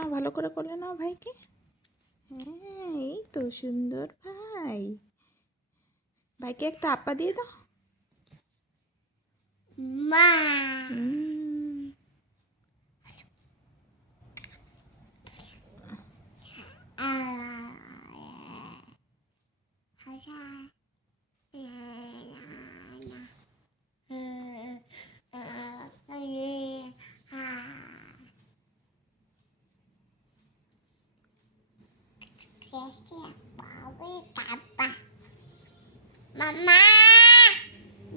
নাও, ভালো করে কোলে নাও ভাইকে। হ্যাঁ, এই তো সুন্দর ভাই। ভাইকে একটা আপা দিয়ে দাও। মা Mama,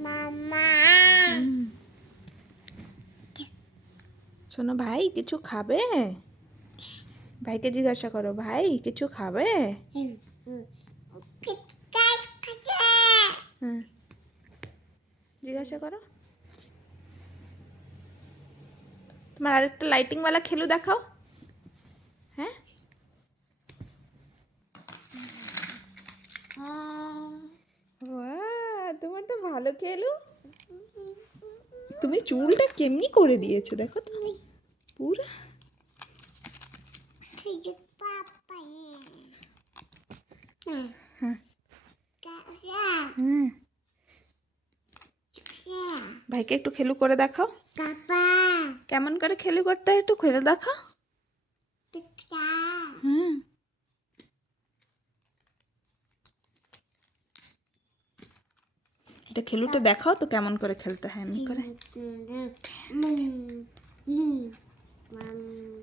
Mama. শোনো ভাই, কিছু খাবে? ভাইকে জিজ্ঞাসা করো, ভাই কিছু খাবে? হ্যাঁ, জিজ্ঞাসা করো। তোমার আরেকটা লাইটিংওয়ালা খেলু দেখাও। হ্যাঁ, বাহ, তোমার তো ভালো খেলু। তুমি চুলটা কেমনি করে দিয়েছো দেখো তো, পুরো। হ্যাঁ, হ্যাঁ, ভাইকে একটু খেলু করে দেখাও। কেমন করে খেলু করতে হয় একটু খেলে দেখাও। হুম, এটা খেলুটা দেখাও তো কেমন করে খেলতে হয় এমনি করে।